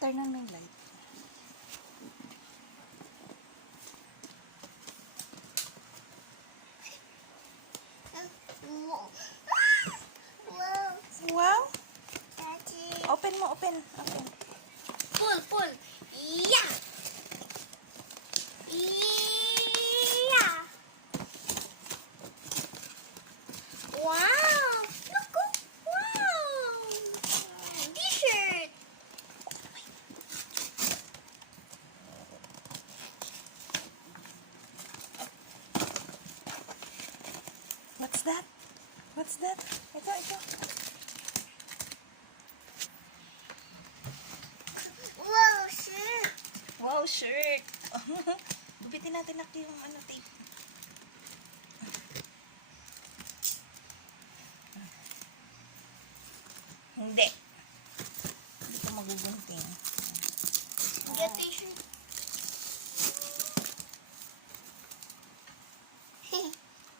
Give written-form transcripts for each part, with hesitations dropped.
turn on my light. Wow! Open mo, open. Pull. Yeah! Yeah! Wow! Look! Wow! T-shirt! What's that? What's that? Ito. Wow, shirt! Wow, shirt. Gupitin natin yung tape. Hindi ko magugunting. Get t-shirt.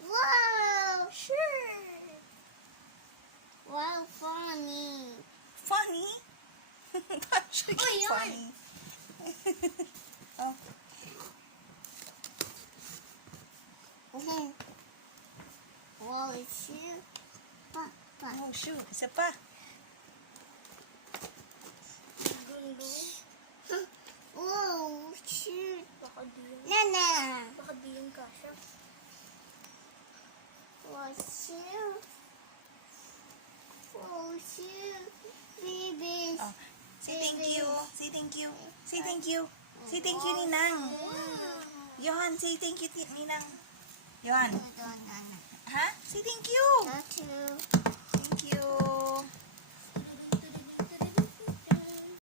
Wow, shirt! Wow, funny. Funny? Actually, Oh, yun. funny. Oh. Wow, shoe. Oh, shoe. Isa pa. Wow, shoe. Baka di yung, Nana. baka di yung kasha. Wow, shoe. Wow, shoe. Baby. Oh. Say thank you. Say thank you. Say thank you. Say thank you, Ninang. Johan, say thank you, Ninang. Johan. Ha? Say thank you. Tattoo. Thank you.